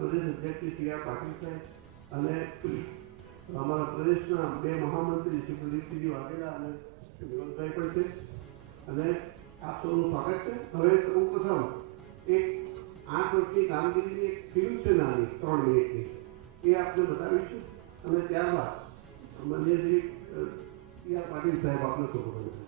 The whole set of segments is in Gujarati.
प्रदेश अध्यक्ष श्री आर पाटिल साहेब અને અમારા પ્રદેશના બે મહામંત્રી શ્રી પ્રદીપસિંહ વાઘેલા અને શ્રી વિનોદભાઈ પણ છે અને આપ સૌનું સ્વાગત છે। હવે સૌ પ્રથમ એક 8 વર્ષની કામગીરીની એક ફિલ્મ છે નાની 3 મિનિટની એ આપને બતાવીશું અને ત્યારબાદ માન્ય શ્રી સી આર પાટીલ સાહેબ આપને શરૂ કરશે।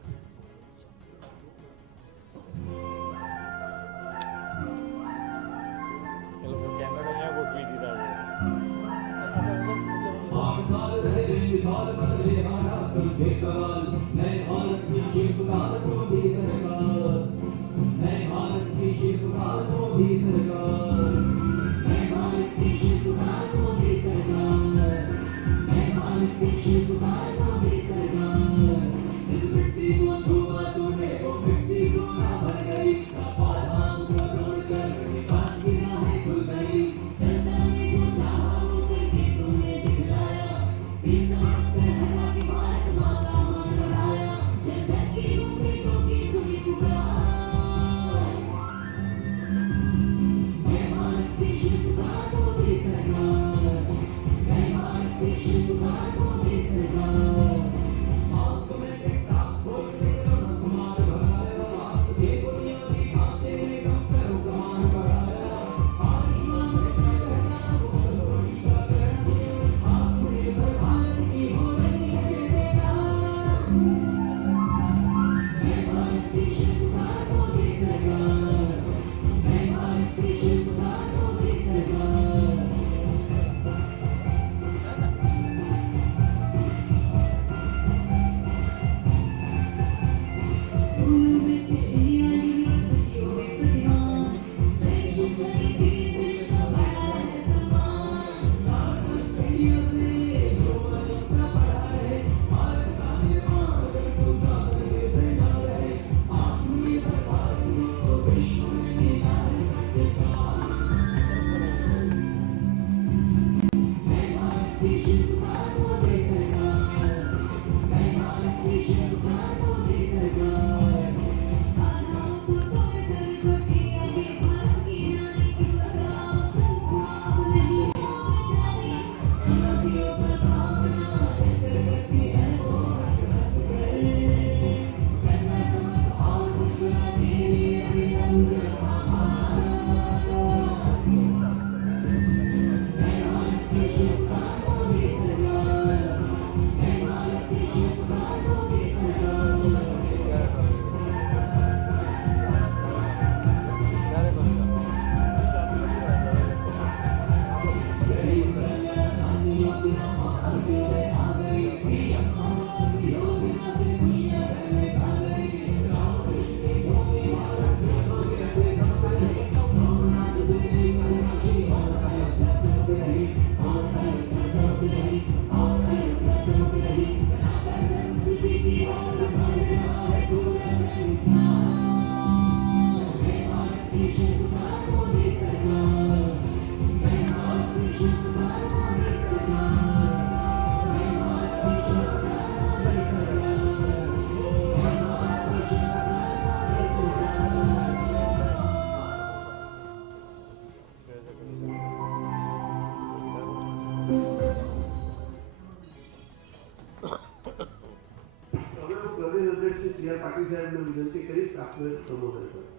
पाटील साहेब ने विनंती करी आपने संबोधन करें।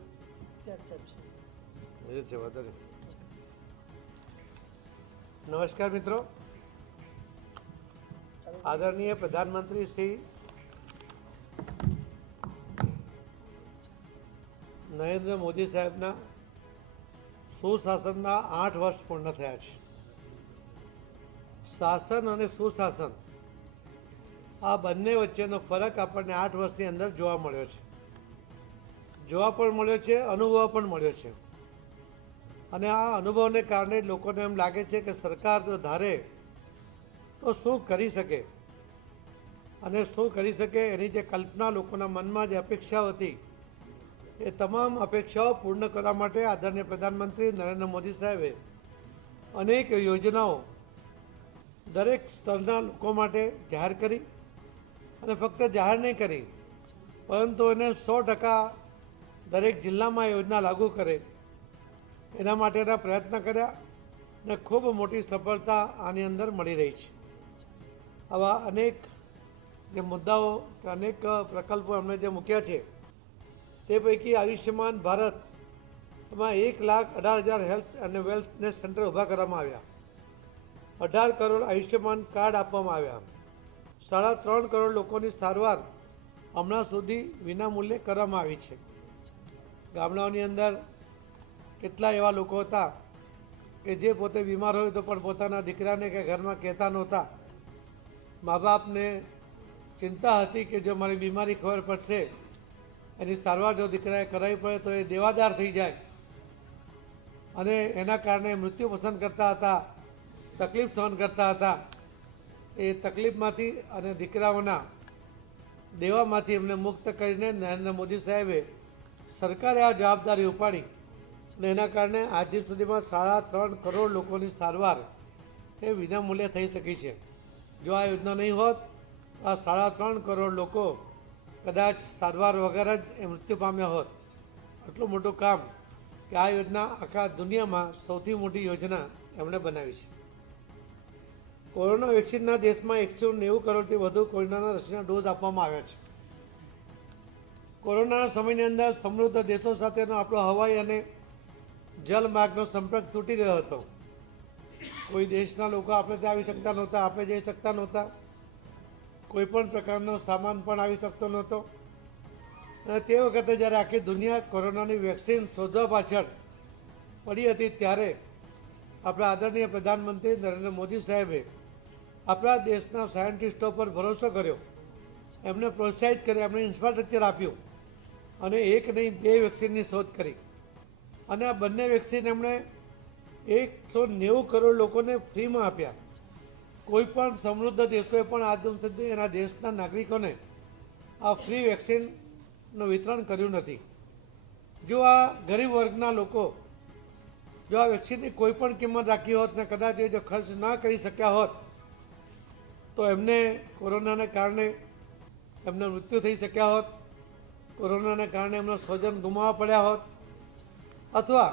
नमस्कार मित्रों, आदरणीय प्रधानमंत्री श्री नरेंद्र मोदी साहेबना सुशासनना 8 वर्ष पूर्ण थया छे। शासन और सुशासन आ बंने वच्चेनो फरक आपणे 8 वर्षनी अंदर जोवा मळ्यो छे, अनुभव पण मळ्यो छे। અને આ અનુભવને કારણે લોકોને એમ લાગે છે કે સરકાર જો ધારે તો શું કરી શકે અને શું કરી શકે એની જે કલ્પના લોકોના મનમાં જે અપેક્ષાઓ હતી એ તમામ અપેક્ષાઓ પૂર્ણ કરવા માટે આદરણીય પ્રધાનમંત્રી નરેન્દ્ર મોદી સાહેબે અનેક યોજનાઓ દરેક સ્તરના લોકો માટે જાહેર કરી અને ફક્ત જાહેર નહીં કરી પરંતુ એને 100% દરેક જિલ્લામાં યોજના લાગુ કરે એના માટેના પ્રયત્ન કર્યા ને ખૂબ મોટી સફળતા આની અંદર મળી રહી છે. આવા અનેક જે મુદ્દાઓ કે અનેક પ્રકલ્પો એમણે જે મૂક્યા છે તે પૈકી આયુષ્યમાન ભારત એમાં 1,18,000 હેલ્થ અને વેલનેસ સેન્ટર ઊભા કરવામાં આવ્યા. 18 કરોડ આયુષ્યમાન કાર્ડ આપવામાં આવ્યા. 3.5 કરોડ લોકોની સારવાર હમણાં સુધી વિનામૂલ્યે કરવામાં આવી છે. ગામડાઓની અંદર કેટલા એવા લોકો હતા કે જે પોતે બીમાર હોય તો પણ પોતાના દીકરાને કે ઘરમાં કહેતા નહોતા. મા બાપને ચિંતા હતી કે જો મારી બીમારી ખબર પડશે, એની સારવાર જો દીકરાએ કરાવી પડે તો એ દેવાદાર થઈ જાય અને એના કારણે મૃત્યુ પસંદ કરતા હતા, તકલીફ સહન કરતા હતા. એ તકલીફમાંથી અને દીકરાઓના દેવામાંથી એમને મુક્ત કરીને નરેન્દ્ર મોદી સાહેબે સરકારે આ જવાબદારી ઉપાડી અને એના કારણે આજ દિન સુધીમાં 3.5 કરોડ લોકોની સારવાર એ વિનામૂલ્યે થઈ શકી છે. જો આ યોજના નહીં હોત તો આ 3.5 કરોડ લોકો કદાચ સારવાર વગર જ એ મૃત્યુ પામ્યા હોત. આટલું મોટું કામ કે આ યોજના આખા દુનિયામાં સૌથી મોટી યોજના એમણે બનાવી છે. કોરોના વેક્સિનના દેશમાં 190 કરોડથી વધુ કોરોનાના રસીના ડોઝ આપવામાં આવ્યા છે. કોરોનાના સમયની અંદર સમૃદ્ધ દેશો સાથેનો આપણો હવાઈ અને જલમાર્ગનો સંપર્ક તૂટી ગયો હતો. કોઈ દેશના લોકો આપણે ત્યાં આવી શકતા નહોતા, આપણે જઈ શકતા નહોતા. કોઈ પણ પ્રકારનો સામાન પણ આવી શકતો નહોતો. અને તે વખતે જ્યારે આખી દુનિયા કોરોનાની વેક્સિન શોધવા પાછળ પડી હતી ત્યારે આપણા આદરણીય પ્રધાનમંત્રી નરેન્દ્ર મોદી સાહેબે આપણા દેશના સાયન્ટિસ્ટો પર ભરોસો કર્યો, એમને પ્રોત્સાહિત કર્યા, એમને ઇન્ફ્રાસ્ટ્રક્ચર આપ્યું અને એક નહીં 2 વેક્સિનની શોધ કરી. અને આ બંને વેક્સિન એમણે 190 કરોડ લોકોને ફ્રીમાં આપ્યા. કોઈ પણ સમૃદ્ધ દેશોએ પણ આજ સુધી એના દેશના નાગરિકોને આ ફ્રી વેક્સિનનું વિતરણ કર્યું નથી. જો આ ગરીબ વર્ગના લોકો જો આ વેક્સિનની કોઈ પણ કિંમત રાખી હોત ને કદાચ એ જો ખર્ચ ના કરી શક્યા હોત તો એમને કોરોનાને કારણે એમના મૃત્યુ થઈ શક્યા હોત, કોરોનાને કારણે એમના સ્વજન ગુમાવવા પડ્યા હોત, અથવા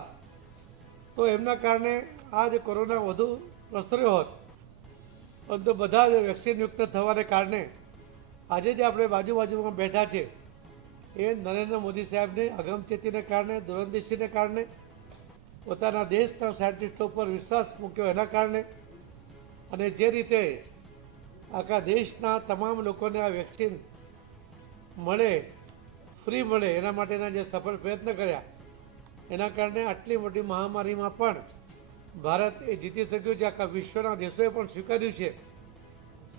તો એમના કારણે આ જે કોરોના વધુ પ્રસર્યો હોત. પરંતુ બધા જ વેક્સિનયુક્ત થવાને કારણે આજે જે આપણે બાજુમાં બેઠા છે એ નરેન્દ્ર મોદી સાહેબની અગમચેતીને કારણે, દૂરંદેશીને કારણે, પોતાના દેશના સાયન્ટિસ્ટો પર વિશ્વાસ મૂક્યો એના કારણે અને જે રીતે આખા દેશના તમામ લોકોને આ વેક્સિન મળે, ફ્રી મળે એના માટેના જે સફળ પ્રયત્ન કર્યા એના કારણે આટલી મોટી મહામારીમાં પણ ભારત એ જીતી શક્યું છે. આખા વિશ્વના દેશોએ પણ સ્વીકાર્યું છે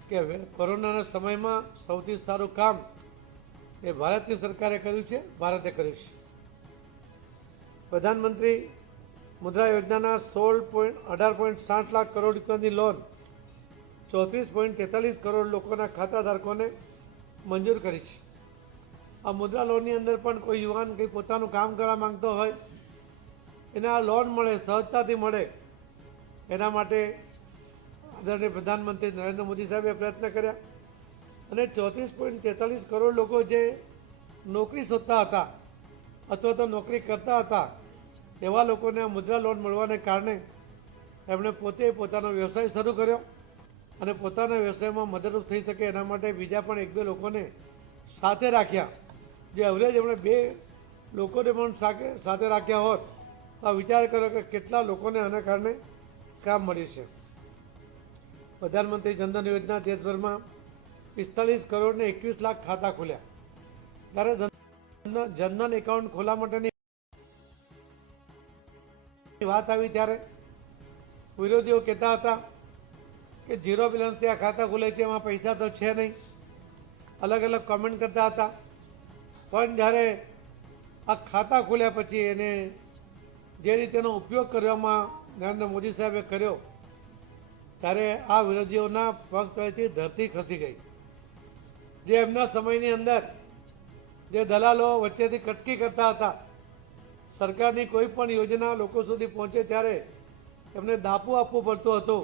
કે કોરોનાના સમયમાં સૌથી સારું કામ એ ભારતની સરકારે કર્યું છે, ભારતે કર્યું છે. પ્રધાનમંત્રી મુદ્રા યોજનાના 18.7 લાખ કરોડ રૂપિયાની લોન 34.43 કરોડ લોકોના ખાતાધારકોને મંજૂર કરી છે. આ મુદ્રા લોનની અંદર પણ કોઈ યુવાન કંઈ પોતાનું કામ કરવા માંગતો હોય એને આ લોન મળે, સહજતાથી મળે એના માટે આદરણીય પ્રધાનમંત્રી નરેન્દ્ર મોદી સાહેબે પ્રયત્ન કર્યા અને 34.43 કરોડ લોકો જે નોકરી શોધતા હતા અથવા તો નોકરી કરતા હતા એવા લોકોને આ મુદ્રા લોન મળવાને કારણે એમણે પોતે પોતાનો વ્યવસાય શરૂ કર્યો અને પોતાના વ્યવસાયમાં મદદરૂપ થઈ શકે એના માટે બીજા પણ 1-2 લોકોને સાથે રાખ્યા. જે એવરેજ એમણે 2 લોકોને પણ સાથે રાખ્યા હોત તો આ વિચાર કરો કે કેટલા લોકોને આના કારણે કામ મળ્યું છે. પ્રધાનમંત્રી જનધન યોજના દેશભરમાં 45 કરોડ ને 21 લાખ ખાતા ખોલ્યા. ત્યારે જનધન એકાઉન્ટ ખોલવા માટેની વાત આવી ત્યારે વિરોધીઓ કહેતા હતા કે 0 બેલેન્સથી આ ખાતા ખુલે છે, એમાં પૈસા તો છે નહીં, અલગ અલગ કોમેન્ટ કરતા હતા. પણ જ્યારે આ ખાતા ખોલ્યા પછી એને જે રીતેનો ઉપયોગ કરવામાં નરેન્દ્ર મોદી સાહેબે કર્યો ત્યારે આ વિરોધીઓના પગ તળેથી ધરતી ખસી ગઈ. જે એમના સમયની અંદર જે દલાલો વચ્ચેથી કટકી કરતા હતા, સરકારની કોઈ પણ યોજના લોકો સુધી પહોંચે ત્યારે એમને દાપું આપવું પડતું હતું,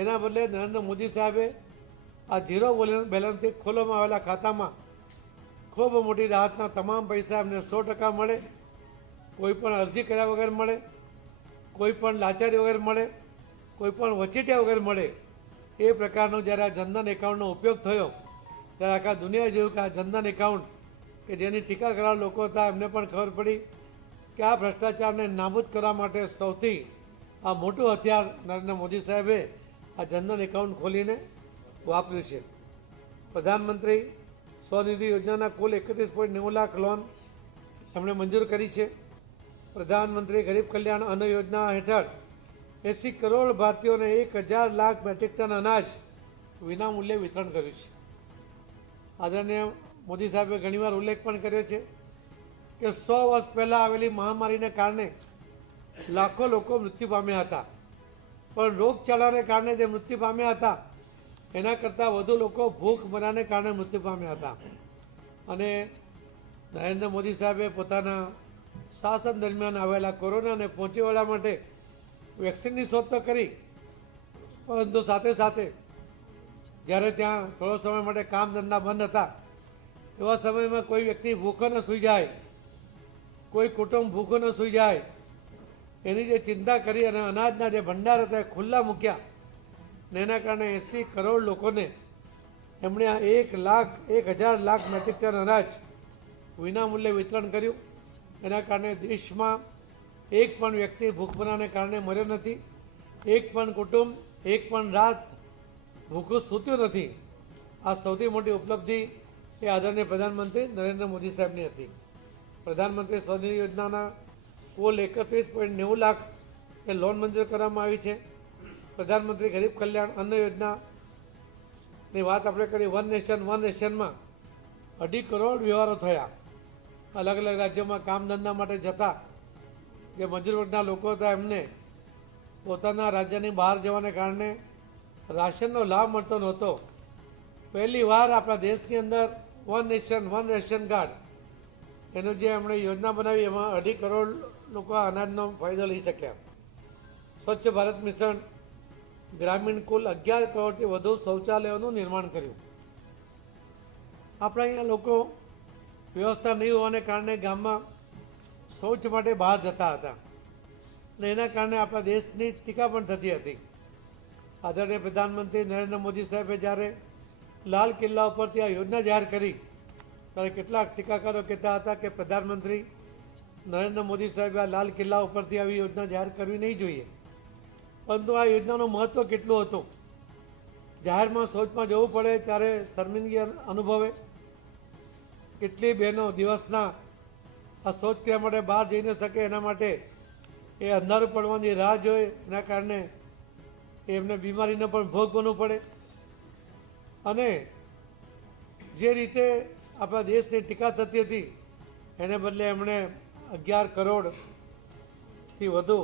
એના બદલે નરેન્દ્ર મોદી સાહેબે આ 0 બેલેન્સથી ખોલવામાં આવેલા ખાતામાં ખૂબ મોટી રાહતના તમામ પૈસા એમને 100% મળે, કોઈ પણ અરજી કર્યા વગર મળે, કોઈ પણ લાચારી વગર મળે કોઈ પણ વચેટિયા વગર મળે એ પ્રકારનો જ્યારે આ જનધન એકાઉન્ટનો ઉપયોગ થયો ત્યારે આખા દુનિયાએ જોયું કે આ જનધન એકાઉન્ટ કે જેની ટીકા કરનાર લોકો હતા એમને પણ ખબર પડી કે આ ભ્રષ્ટાચારને નાબૂદ કરવા માટે સૌથી આ મોટું હથિયાર નરેન્દ્ર મોદી સાહેબે આ જનધન એકાઉન્ટ ખોલીને વાપર્યું છે. પ્રધાનમંત્રી સ્વનિધિ યોજનાના કુલ 31.9 લાખ લોન એમણે મંજૂર કરી છે. પ્રધાનમંત્રી ગરીબ કલ્યાણ અન્ન યોજના હેઠળ 80 કરોડ ભારતીયોને 1000 લાખ મેટ્રિક ટન અનાજ વિનામૂલ્યે વિતરણ કર્યું છે. આદરણીય મોદી સાહેબે ઘણીવાર ઉલ્લેખ પણ કર્યો છે કે 100 વર્ષ પહેલાં આવેલી મહામારીને કારણે લાખો લોકો મૃત્યુ પામ્યા હતા, પણ રોગચાળાને કારણે જે મૃત્યુ પામ્યા હતા એના કરતાં વધુ લોકો ભૂખ મરાને કારણે મૃત્યુ પામ્યા હતા. અને નરેન્દ્ર મોદી સાહેબે પોતાના શાસન દરમિયાન આવેલા કોરોનાને પહોંચી વળવા માટે વેક્સિનની શોધ તો કરી, પરંતુ સાથે સાથે જ્યારે ત્યાં થોડો સમય માટે કામ ધંધા બંધ હતા એવા સમયમાં કોઈ વ્યક્તિ ભૂખો ન સૂઈ જાય, કોઈ કુટુંબ ભૂખો ન સૂઈ જાય એની જે ચિંતા કરી અને અનાજના જે ભંડાર હતા એ ખુલ્લા મૂક્યા ને એના કારણે 80 કરોડ લોકોને એમણે આ 1000 લાખ મેટ્રિક ટન અનાજ વિનામૂલ્યે વિતરણ કર્યું. એના કારણે દેશમાં એક પણ વ્યક્તિ ભૂખમરાને કારણે મર્યો નથી, એક પણ કુટુંબ એક પણ રાત ભૂખું સૂત્યું નથી. આ સૌથી મોટી ઉપલબ્ધિ એ આદરણીય પ્રધાનમંત્રી નરેન્દ્ર મોદી સાહેબની હતી. પ્રધાનમંત્રી સ્વનિધિ યોજનાના કુલ 31.9 લાખ એ લોન મંજૂર કરવામાં આવી છે. પ્રધાનમંત્રી ગરીબ કલ્યાણ અન્ન યોજનાની વાત આપણે કરી, વન નેશનમાં 2.5 કરોડ વ્યવહારો થયા. અલગ અલગ રાજ્યોમાં કામ ધંધા માટે જતા જે મજૂર વર્ગના લોકો હતા એમને પોતાના રાજ્યની બહાર જવાને કારણે રાશનનો લાભ મળતો નહોતો. પહેલી વાર આપણા દેશની અંદર વન રેશન કાર્ડ એનું જે એમણે યોજના બનાવી એમાં 2.5 કરોડ લોકો આ અનાજનો ફાયદો લઈ શક્યા. સ્વચ્છ ભારત મિશન ગ્રામીણ કુલ 11 કરોડથી વધુ શૌચાલયોનું નિર્માણ કર્યું. આપણા અહીંયા લોકો વ્યવસ્થા નહીં હોવાને કારણે ગામમાં શૌચ માટે બહાર જતા હતા અને એના કારણે આપણા દેશની ટીકા પણ થતી હતી. આદરણીય પ્રધાનમંત્રી નરેન્દ્ર મોદી સાહેબે જ્યારે લાલ કિલ્લા ઉપરથી આ યોજના જાહેર કરી ત્યારે કેટલાક ટીકાકારો કહેતા હતા કે પ્રધાનમંત્રી નરેન્દ્ર મોદી સાહેબે આ લાલ કિલ્લા ઉપરથી આવી યોજના જાહેર કરવી નહીં જોઈએ, પરંતુ આ યોજનાનું મહત્ત્વ કેટલું હતું. જાહેરમાં શૌચમાં જવું પડે ત્યારે શર્મિંદગી અનુભવે. કેટલી બહેનો દિવસના આ શૌચક્રિયા માટે બહાર જઈ ન શકે એના માટે એ અંધારું પડવાની રાહ જોઈ, એના કારણે એમને બીમારીનો પણ ભોગ બનવું પડે. અને જે રીતે આપણા દેશની ટીકા થતી હતી એને બદલે એમણે 11 કરોડથી વધુ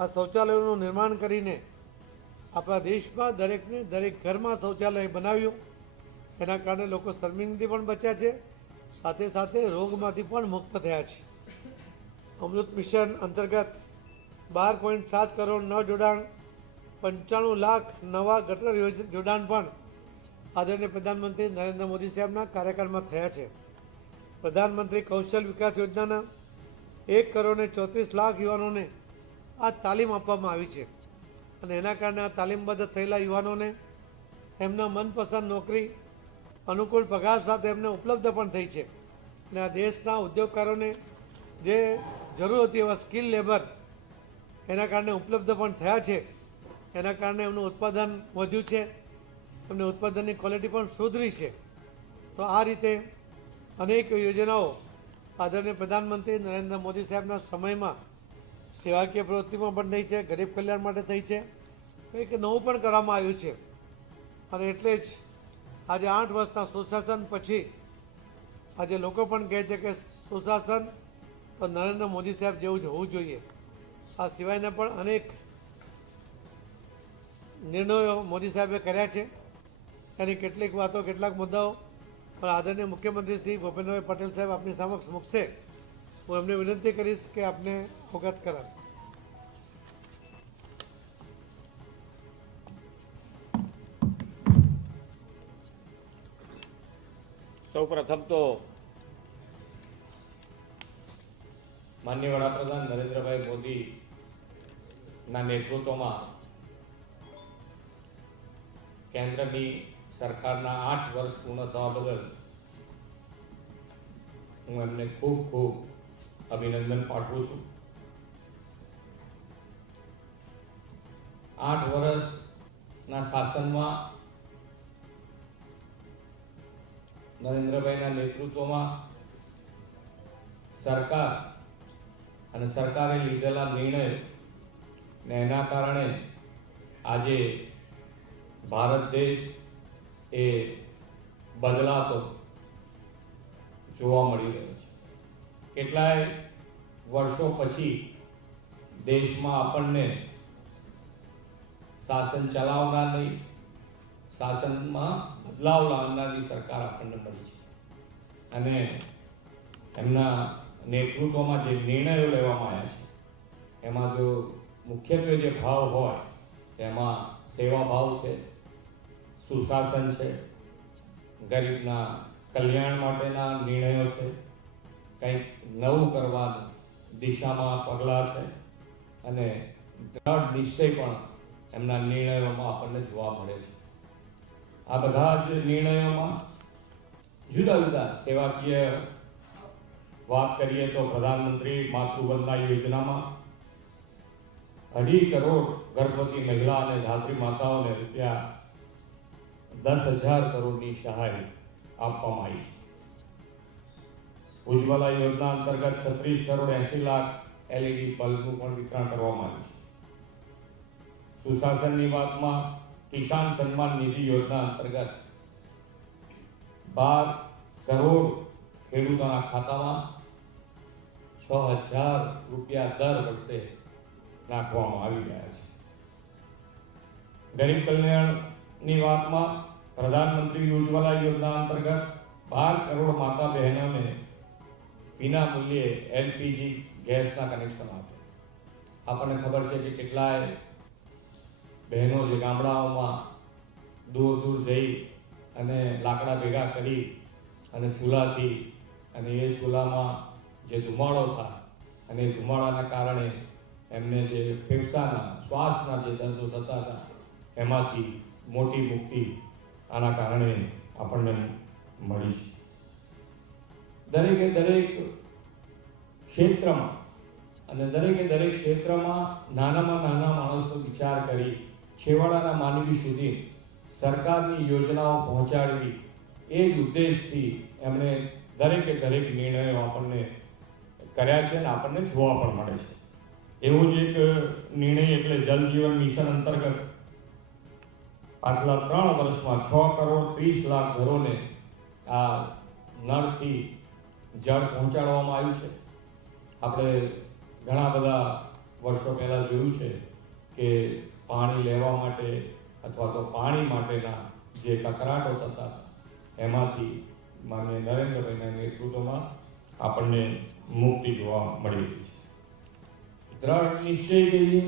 આ શૌચાલયોનું નિર્માણ કરીને આપણા દેશમાં દરેક ઘરમાં શૌચાલય બનાવ્યું. એના કારણે લોકો શર્મિંદગી પણ બચ્યા છે, સાથે સાથે રોગમાંથી પણ મુક્ત થયા છે. અમૃત મિશન અંતર્ગત 12.7 કરોડ નવ જોડાણ, 95 લાખ નવા ગટર જોડાણ પણ આદરણીય પ્રધાનમંત્રી નરેન્દ્ર મોદી સાહેબના કાર્યકાળમાં થયા છે. પ્રધાનમંત્રી કૌશલ વિકાસ યોજનાના 1 કરોડ ને 34 લાખ યુવાનોને આ તાલીમ આપવામાં આવી છે અને એના કારણે આ તાલીમબદ્ધ થયેલા યુવાનોને એમના મનપસંદ નોકરી અનુકૂળ પગાર સાથે એમને ઉપલબ્ધ પણ થઈ છે. અને આ દેશના ઉદ્યોગકારોને જે જરૂર હતી એવા સ્કિલ લેબર એના કારણે ઉપલબ્ધ પણ થયા છે. એના કારણે એમનું ઉત્પાદન વધ્યું છે, એમની ઉત્પાદનની ક્વોલિટી પણ સુધરી છે. તો આ રીતે અનેક યોજનાઓ આદરણીય પ્રધાનમંત્રી નરેન્દ્ર મોદી સાહેબના સમયમાં સેવાકીય પ્રવૃત્તિમાં પણ થઈ છે, ગરીબ કલ્યાણ માટે થઈ છે, કંઈક નવું પણ કરવામાં આવ્યું છે. અને એટલે જ આજે 8 વર્ષના સુશાસન પછી આજે લોકો પણ કહે છે કે સુશાસન તો નરેન્દ્ર મોદી સાહેબ જેવું જ હોવું જોઈએ. આ સિવાયના પણ અનેક નિર્ણયો મોદી સાહેબે કર્યા છે. એની કેટલીક વાતો, કેટલાક મુદ્દાઓ પણ આદરણીય મુખ્યમંત્રી શ્રી ભૂપેન્દ્રભાઈ પટેલ સાહેબ આપની સમક્ષ મૂકશે. હું એમને વિનંતી કરીશ કે આપને અવગત કરાવે. સૌ પ્રથમ તો માનનીય વડાપ્રધાન નરેન્દ્રભાઈ મોદીના નેતૃત્વમાં કેન્દ્રની સરકારના 8 વર્ષ પૂર્ણ થવા બદલ હું એમને ખૂબ ખૂબ અભિનંદન પાઠવું છું. 8 વર્ષના શાસનમાં નરેન્દ્રભાઈના નેતૃત્વમાં સરકાર અને સરકારે લીધેલા નિર્ણય ને એના કારણે આજે ભારત દેશ એ બદલાતો જોવા મળી રહ્યો છે. કેટલાય વર્ષો પછી દેશમાં આપણને શાસન ચલાવનારની, શાસનમાં બદલાવ લાવનારની સરકાર આપણને મળી છે અને એમના નેતૃત્વમાં જે નિર્ણયો લેવામાં આવ્યા છે એમાં જો મુખ્યત્વે જે ભાવ હોય તેમાં સેવા ભાવ છે, સુશાસન છે, ગરીબના કલ્યાણ માટેના નિર્ણયો છે, કંઈક નવું કરવાની દિશામાં પગલાં છે અને દ્રઢ નિશ્ચય પણ એમના નિર્ણયોમાં આપણને જોવા મળે છે. આ બધા જ નિર્ણયોમાં જુદા જુદા સેવાકીય વાત કરીએ તો પ્રધાનમંત્રી માતૃવંદના યોજનામાં 2.5 કરોડ ગર્ભવતી મહિલા અને ધાત્રી માતાઓને રૂપિયા 10,000 કરોડની સહાય આપવામાં આવી છે. ઉજ્જવલા યોજના અંતર્ગત 36 કરોડ 80 લાખ LED બલ્બનું પણ વિતરણ કરવામાં આવ્યું છે. સુશાસનની વાતમાં કિસાન સન્માન નિધિ યોજના અંતર્ગત 12 કરોડ ખેડૂતોના ખાતામાં 6,000 રૂપિયા દર વર્ષે નાખવામાં આવી રહ્યા છે. ગરીબ કલ્યાણની વાતમાં પ્રધાનમંત્રી ઉજ્જવલા યોજના અંતર્ગત 12 કરોડ માતા બહેનોને વિના મૂલ્યે LPG ગેસના કનેક્શન આપે. આપણને ખબર છે કે કેટલાય બહેનો જે ગામડાઓમાં દૂર દૂર જઈ અને લાકડા ભેગા કરી અને ચૂલાથી અને એ ચૂલામાં જે ધુમાડો થાય અને એ ધુમાડાના કારણે એમને જે ફેફસાના શ્વાસના જે દર્દો થતા હતા એમાંથી મોટી મુક્તિ આના કારણે આપણને મળી છે. દરેકે દરેક ક્ષેત્રમાં અને દરેકે દરેક ક્ષેત્રમાં નાનામાં નાના માણસનો વિચાર કરી છેવાડાના માનવી સુધી સરકારની યોજનાઓ પહોંચાડવી એ જ ઉદ્દેશથી એમણે દરેકે દરેક નિર્ણયો આપણને કર્યા છે અને આપણને જોવા પણ મળે છે. એવો જ એક નિર્ણય એટલે જલ જીવન મિશન અંતર્ગત પાછલા 3 વર્ષમાં 6 કરોડ 30 લાખ ઘરોને આ નળથી જળ પહોંચાડવામાં આવ્યું છે. આપણે ઘણા બધા વર્ષો પહેલાં જોયું છે કે પાણી લેવા માટે અથવા તો પાણી માટેના જે કકરાટો થતા એમાંથી માનનીય નરેન્દ્રભાઈના નેતૃત્વમાં આપણને મુક્તિ જોવા મળી રહી છે. દ્રઢ નિશ્ચય કહીએ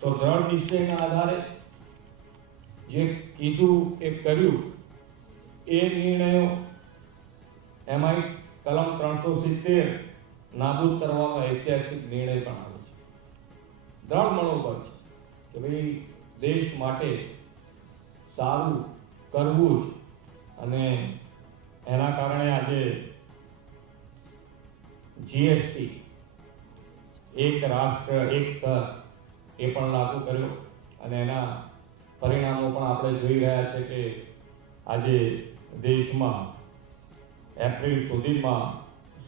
તો દ્રઢ નિશ્ચયના આધારે જે કીધું એ કર્યું એ નિર્ણયો એમાંય કલમ 370 નાબૂદ કરવામાં ઐતિહાસિક નિર્ણય પણ આવે છે. દ્રઢ મનોબળ છે કે ભાઈ દેશ માટે સારું કરવું જ અને એના કારણે આજે GST એક રાષ્ટ્ર એક કર એ પણ લાગુ કર્યો અને એના પરિણામો પણ આપણે જોઈ રહ્યા છે કે આજે દેશમાં એપ્રિલ સુધીમાં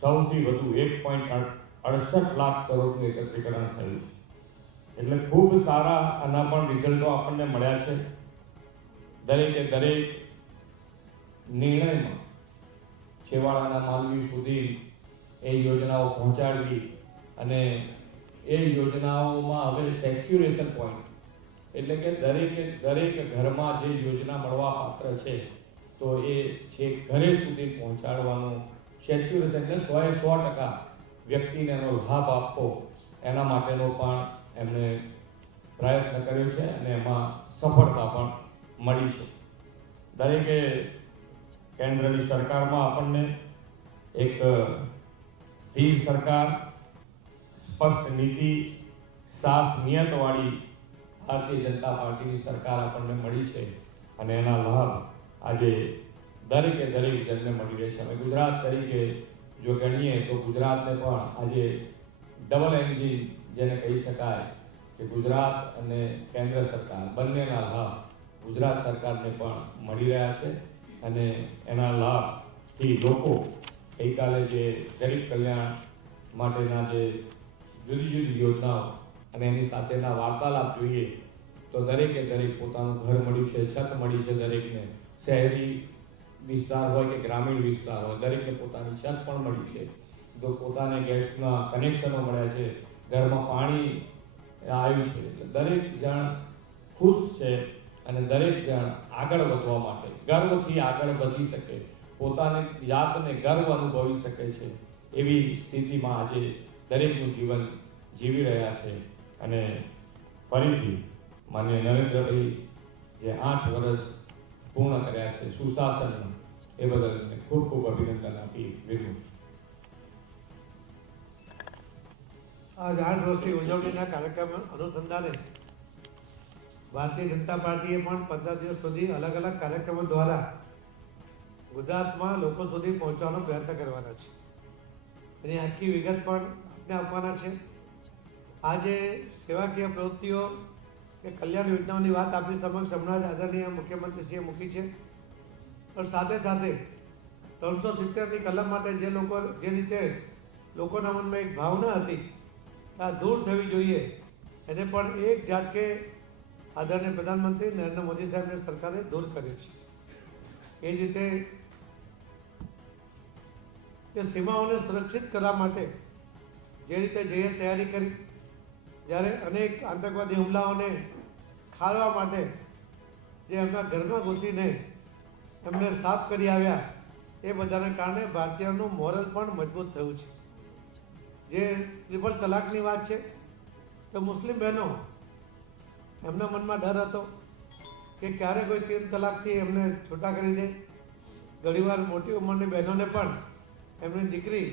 સૌથી વધુ 1.68 લાખ કરોડનું એકત્રીકરણ થયું છે. એટલે ખૂબ સારા આના પણ રિઝલ્ટો આપણને મળ્યા છે. દરેકે દરેક નિર્ણયમાં છેવાડાના માનવી સુધી એ યોજનાઓ પહોંચાડવી અને એ યોજનાઓમાં હવે સેચ્યુરેશન પોઈન્ટ એટલે કે દરેકે દરેક ઘરમાં જે યોજના મળવા પાત્ર છે તો એ છે ઘરે સુધી પહોંચાડવાનું સેચ્યુરેશન એટલે 100% વ્યક્તિને એનો લાભ આપવો એના માટેનો પણ એમણે પ્રયત્ન કર્યો છે અને એમાં સફળતા પણ મળી છે. દરેકે કેન્દ્રની સરકારમાં આપણને એક સ્થિર સરકાર, સ્પષ્ટ નીતિ, સાફ નિયતવાળી ભારતીય જનતા પાર્ટીની સરકાર આપણને મળી છે અને એના લાભ આજે દરેકે દરેક જણને મળી રહેશે. અમે ગુજરાત તરીકે જો ગણીએ તો ગુજરાતને પણ આજે ડબલ એન્જિન જેને કહી શકાય કે ગુજરાત અને કેન્દ્ર સરકાર બંનેના લાભ ગુજરાત સરકારને પણ મળી રહ્યા છે અને એના લાભથી લોકો ગઈકાલે જે ગરીબ કલ્યાણ માટેના જે જુદી જુદી યોજનાઓ અને એની સાથેના વાર્તાલાપ જોઈએ તો દરેકે દરેક પોતાનું ઘર મળ્યું છે, છત મળી છે દરેકને. શહેરી વિસ્તાર હોય કે ગ્રામીણ વિસ્તાર હોય, દરેકને પોતાની છત પણ મળી છે, તો પોતાને ગેસના કનેક્શનો મળ્યા છે, ઘરમાં પાણી આવ્યું છે. એટલે દરેક જણ ખુશ છે અને દરેક જણ આગળ વધવા માટે ગર્વથી આગળ વધી શકે, પોતાની જાતને ગર્વ અનુભવી શકે છે એવી સ્થિતિમાં આજે દરેકનું જીવન જીવી રહ્યા છે. અને ફરીથી માનનીય નરેન્દ્રભાઈ જે 8 વર્ષ પૂર્ણ કર્યા છે સુશાસનનું, એ બદલ ખૂબ ખૂબ અભિનંદન આપી વિરમું. આજ 8 વર્ષની ઉજવણીના કાર્યક્રમ અનુસંધાને ભારતીય જનતા પાર્ટીએ પણ 15 દિવસ સુધી અલગ અલગ કાર્યક્રમો દ્વારા ગુજરાતમાં લોકો સુધી પહોંચવાનો પ્રયત્ન કરવાના છે. એની આખી વિગત પણ આપને આપવાના છે. આજે સેવાકીય પ્રવૃત્તિઓ કે કલ્યાણ યોજનાઓની વાત આપણી સમક્ષ હમણાં જ આદરણીય મુખ્યમંત્રીશ્રીએ મૂકી છે, પણ સાથે સાથે 370ની કલમ માટે જે રીતે લોકોના મનમાં એક ભાવના હતી આ દૂર થવી જોઈએ, એને પણ એક ઝાટકે આદરણીય પ્રધાનમંત્રી નરેન્દ્ર મોદી સાહેબની સરકારે દૂર કર્યું છે. એ જ રીતે કે સીમાઓને સુરક્ષિત કરવા માટે જે રીતે જઈએ તૈયારી કરી, જ્યારે અનેક આતંકવાદી હુમલાઓને ખાળવા માટે જે એમના ઘરમાં ઘૂસીને એમને સાફ કરી આવ્યા, એ બધાને કારણે ભારતીયોનું મોરલ પણ મજબૂત થયું છે. જે ટ્રિપલ તલાકની વાત છે તો મુસ્લિમ બહેનો એમના મનમાં ડર હતો કે ક્યારે કોઈ 3 તલાકથી એમને છૂટા કરી દે. ઘણીવાર મોટી ઉંમરની બહેનોને પણ એમની દીકરી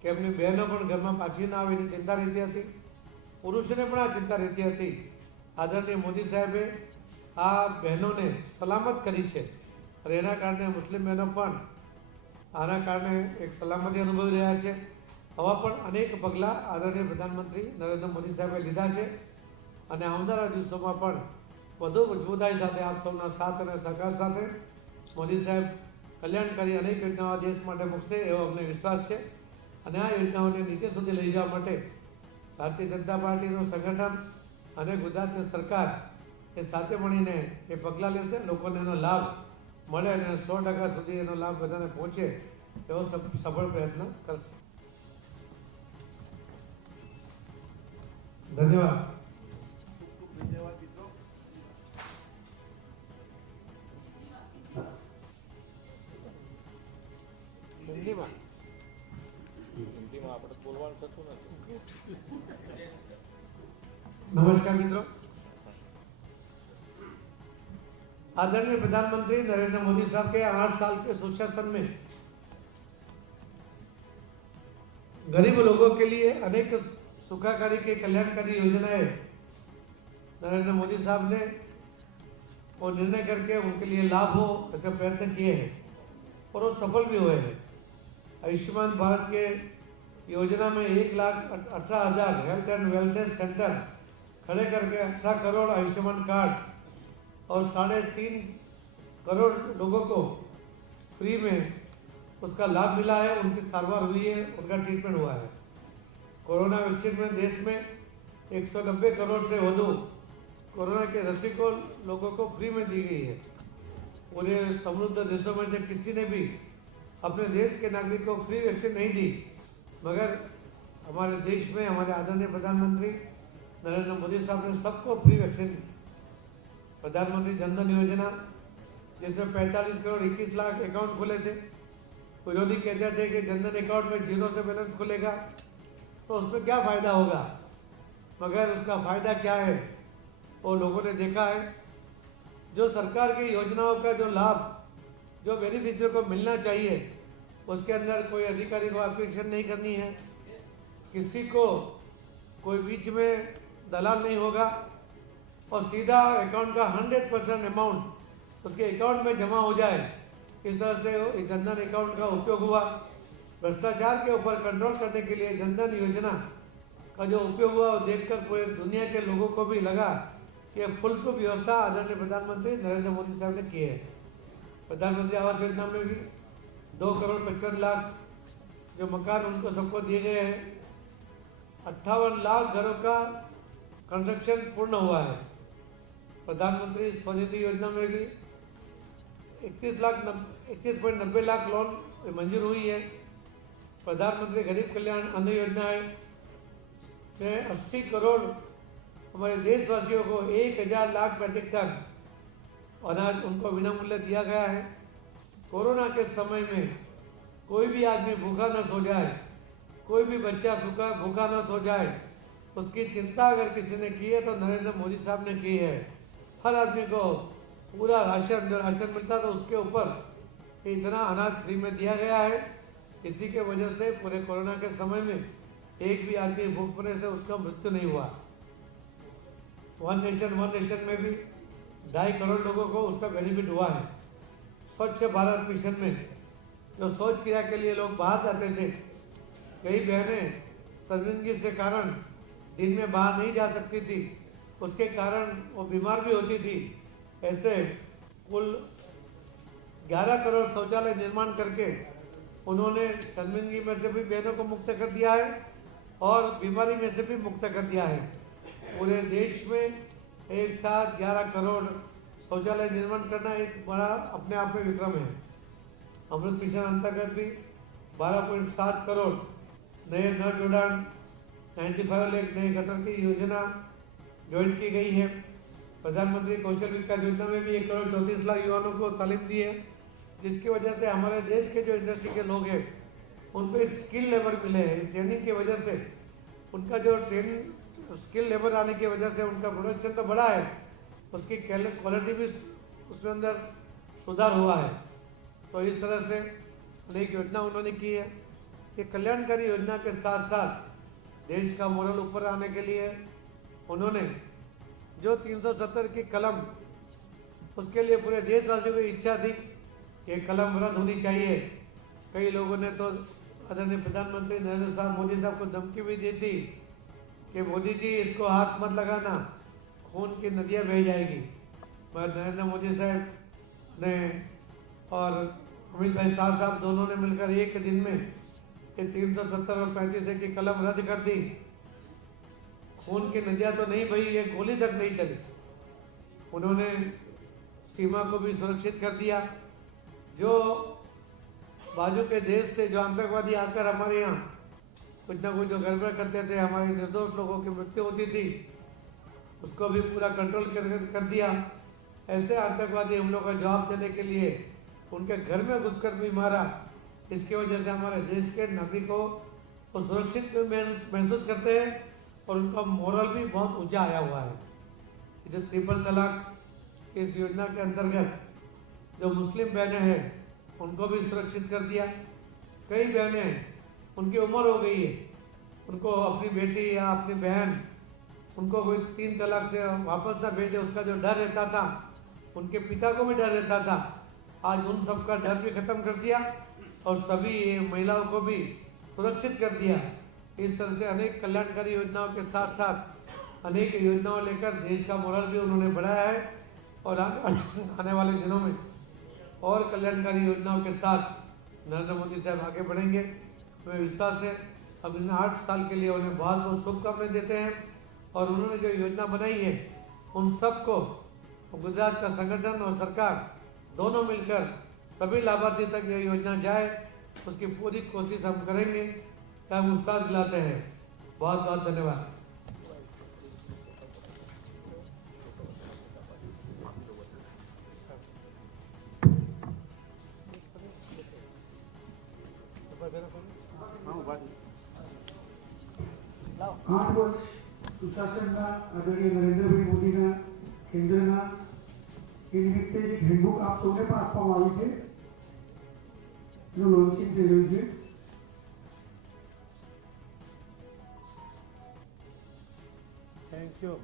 કે એમની બહેનો પણ ઘરમાં પાછી ના આવે એની ચિંતા રહેતી હતી. પુરુષોને પણ આ ચિંતા રહેતી હતી. આદરણીય મોદી સાહેબે આ બહેનોને સલામત કરી છે અને એના કારણે મુસ્લિમ બહેનો પણ આના કારણે એક સલામતી અનુભવી રહ્યા છે. આવા પણ અનેક પગલાં આદરણીય પ્રધાનમંત્રી નરેન્દ્ર મોદી સાહેબે લીધા છે અને આવનારા દિવસોમાં પણ વધુ મજબૂતાઈ સાથે આપ સૌના સાથ અને સહકાર સાથે મોદી સાહેબ કલ્યાણકારી અનેક યોજનાઓ દેશ માટે મૂકશે એવો અમને વિશ્વાસ છે. અને આ યોજનાઓને નીચે સુધી લઈ જવા માટે ભારતીય જનતા પાર્ટીનું સંગઠન અને ગુજરાતની સરકાર એ સાથે મળીને એ પગલાં લેશે. લોકોને એનો લાભ મળે અને 100% સુધી એનો લાભ બધાને પહોંચે એવો સફળ પ્રયત્ન કરશે. ધન્યવાદ. नमस्कार मित्रों, आदरणीय प्रधानमंत्री नरेंद्र मोदी साहब के 8 साल के सुशासन में गरीब लोगों के लिए अनेक सुखाकारी के कल्याणकारी योजनाएं नरेंद्र मोदी साहब ने और निर्णय करके उनके लिए लाभ हो ऐसे प्रयत्न किए हैं और वो सफल भी हुए हैं. आयुष्मान भारत के योजना में 1,18,000 हेल्थ एंड वेलनेस सेंटर खड़े करके 18 करोड़ आयुष्मान कार्ड और 3.5 करोड़ लोगों को फ्री में उसका लाभ मिला है. उनकी सारवार हुई है, उनका ट्रीटमेंट हुआ है. कोरोना वैक्सीन में देश में 190 करोड़ से વધુ कोरोना के रसी को लोगों को फ्री में दी गई है. पूरे समृद्ध देशों में से किसी ने भी अपने देश के नागरिक को फ्री वैक्सीन नहीं दी, मगर हमारे देश में हमारे आदरणीय प्रधानमंत्री नरेंद्र मोदी साहब ने सबको फ्री वैक्सीन. प्रधानमंत्री जनधन योजना जिसमें 45 करोड़ 21 लाख अकाउंट खुले थे. विरोधी कहते थे कि जनधन अकाउंट में 0 से बैलेंस खुलेगा तो उसमें क्या फायदा होगा, मगर उसका फायदा क्या है वो लोगों ने देखा है. जो सरकार की योजनाओं का जो लाभ जो बेनिफिशियरी को मिलना चाहिए उसके अंदर कोई अधिकारी को एप्लीकेशन नहीं करनी है, किसी को कोई बीच में दलाल नहीं होगा और सीधा अकाउंट का 100% अमाउंट उसके अकाउंट में जमा हो जाए, इस तरह से इस जनधन अकाउंट का उपयोग हुआ। भ्रष्टाचार के ऊपर कंट्रोल करने के लिए जनधन योजना का जो उपयोग हुआ वो देखकर पूरे दुनिया के लोगों को भी लगा कि फुल प्रूफ व्यवस्था आदरणीय प्रधानमंत्री नरेंद्र मोदी साहब ने की है। प्रधानमंत्री आवास योजना में भी 2,55,00,000 जो मकान उनको सबको दिए गए हैं। 58 लाख घरों का कंस्ट्रक्शन पूर्ण हुआ है। प्रधानमंत्री स्वनिधि योजना में भी 31.90 लाख लोन मंजूर हुई है। प्रधानमंत्री गरीब कल्याण अन्न योजना में 80 करोड़ हमारे देशवासियों को 1,000 लाख मैट्रिक टन अनाज उनको विनामूल्य दिया गया है। कोरोना के समय में कोई भी आदमी भूखा न सो जाए, कोई भी बच्चा भूखा न सो जाए, उसकी चिंता अगर किसी ने की है तो नरेंद्र मोदी साहब ने की है। हर आदमी को पूरा राशन जो राशन मिलता था उसके ऊपर इतना अनाज फ्री में दिया गया है। इसी के वजह से पूरे कोरोना के समय में एक भी आदमी भूख मरने से उसका मृत्यु नहीं हुआ। वन नेशन में भी 2.5 करोड़ लोगों को उसका बेनिफिट हुआ है। स्वच्छ भारत मिशन में जो शौच क्रिया के लिए लोग बाहर जाते थे, कई बहनें शर्मिंदगी से कारण दिन में बाहर नहीं जा सकती थी, उसके कारण वो बीमार भी होती थी। ऐसे कुल 11 करोड़ शौचालय निर्माण करके उन्होंने शर्मिंदगी में से भी बहनों को मुक्त कर दिया है और बीमारी में से भी मुक्त कर दिया है। पूरे देश में एक साथ 11 करोड़ शौचालय निर्माण करना एक बड़ा अपने आप में विक्रम है। अमृत मिशन अंतर्गत भी 12.7 करोड़ नए नल जोड़ान, 95 लाख नए गटर की योजना ज्वाइन की गई है। प्रधानमंत्री कौशल विकास योजना में भी 1,34,00,000 युवाओं को तालीम दी है, जिसकी वजह से हमारे देश के जो इंडस्ट्री के लोग हैं उनको एक स्किल लेबर मिले हैं। ट्रेनिंग की वजह से उनका जो ट्रेनिंग स्किल लेबर आने की वजह से उनका प्रोडक्शन तो बढ़ा है, उसकी क्वालिटी भी उसमें अंदर सुधार हुआ है। तो इस तरह से अनेक योजना उन्होंने की है। ये कल्याणकारी योजना के साथ साथ देश का मोरल ऊपर आने के लिए उन्होंने जो 370 की कलम, उसके लिए पूरे देशवासियों की इच्छा थी कि कलम रद्द होनी चाहिए। कई लोगों ने तो आदरणीय प्रधानमंत्री नरेंद्र साहब मोदी साहब को धमकी भी दी थी कि मोदी जी इसको हाथ मत लगाना, खून की नदियाँ बह जाएगी। मगर नरेंद्र मोदी साहब ने और अमित भाई शाह साहब दोनों ने मिलकर एक दिन में ये 370 और 35 की कलम रद्द कर दी। खून की नदियाँ तो नहीं बही, ये गोली तक नहीं चली। उन्होंने सीमा को भी सुरक्षित कर दिया। जो बाजू के देश से जो आतंकवादी आकर हमारे यहाँ कुछ ना कुछ जो गड़बड़ करते थे, हमारे निर्दोष लोगों की मृत्यु होती थी, उसको भी पूरा कंट्रोल कर दिया। ऐसे आतंकवादी हमलों का जवाब देने के लिए उनके घर में घुसकर भी मारा। इसकी वजह से हमारे देश के नागरिकों को सुरक्षित महसूस करते हैं और उनका मोरल भी बहुत ऊंचा आया हुआ है। जो ट्रिपल तलाक इस योजना के अंतर्गत जो मुस्लिम बहनें हैं उनको भी सुरक्षित कर दिया। कई बहनें उनकी उम्र हो गई है, उनको अपनी बेटी या अपनी बहन उनको कोई 3 तलाक से वापस ना भेजे, उसका जो डर रहता था, उनके पिता को भी डर रहता था, आज उन सबका डर भी खत्म कर दिया और सभी महिलाओं को भी सुरक्षित कर दिया। इस तरह से अनेक कल्याणकारी योजनाओं के साथ साथ अनेक योजनाओं लेकर देश का मोरल भी उन्होंने बढ़ाया है और आने वाले दिनों में और कल्याणकारी योजनाओं के साथ नरेंद्र मोदी साहब आगे बढ़ेंगे। हमें विश्वास है। अब इन 8 साल के लिए उन्हें बहुत बहुत शुभकामनाएं देते हैं और उन्होंने जो योजना बनाई है उन सबको गुजरात का संगठन और सरकार दोनों मिलकर सभी लाभार्थी तक ये योजना जाए, उसकी पूरी कोशिश हम करेंगे। हम उत्साह दिलाते हैं। बहुत बहुत धन्यवाद। आठ वर्ष सुशासनના આદરણીય નરેન્દ્રભાઈ મોદીના કેન્દ્રના એ નિમિત્તે એક હેન્ડબુક આપ સૌને પણ આપવામાં આવી છે, એનું લોન્ચિંગ થઈ રહ્યું છે। Thank you.